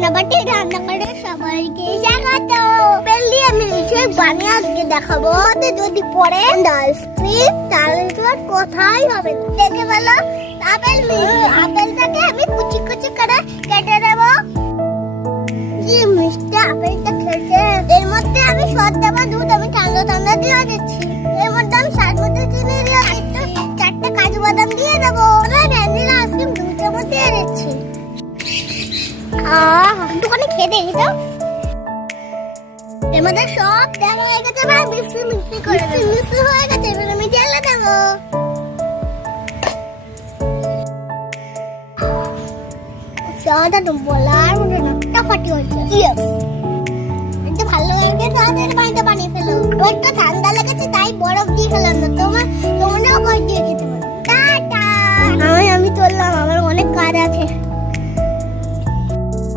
রান্নাবাটি রান্না করে সবাইকে স্বাগত। আপেল দিয়ে আমি নিশ্চয়ই বানিয়ে আজকে দেখাবো। ওতে যদি পড়ে আইসক্রিম তাহলে তো আর কথাই হবে না। দেখে বলো আপেলটাকে আমি কুচি কুচি করে কেটে দেবো। কি মিষ্টি আপেলটা খেতে। এর মধ্যে আমি সর দেবো দুধ, আমি ঠান্ডা ঠান্ডা দিয়ে দিচ্ছি। এর মধ্যে আমি স্বাদ মতো চিনি দিয়ে দিচ্ছি, 4টে কাজু বাদাম দিয়ে দেবো, ভ্যানিলা আইসক্রিম 2 চামচ দিয়ে দিচ্ছি। একটুখানি খেয়ে দেখি তো। এর মধ্যে সব দেওয়া হয়ে গেছে, এবার মিক্সি করে মিক্সি হয়ে গেছে। এবার আমি ঢেলে দেবো। চাটা তো বলার মতো না, ফাটাফাটি হচ্ছে। ভালো লাগে তাদের পানিটা বানিয়ে ফেলো। একটা ঠান্ডা লেগেছে তাই বরফ দিয়ে ফেলাম না, তোমার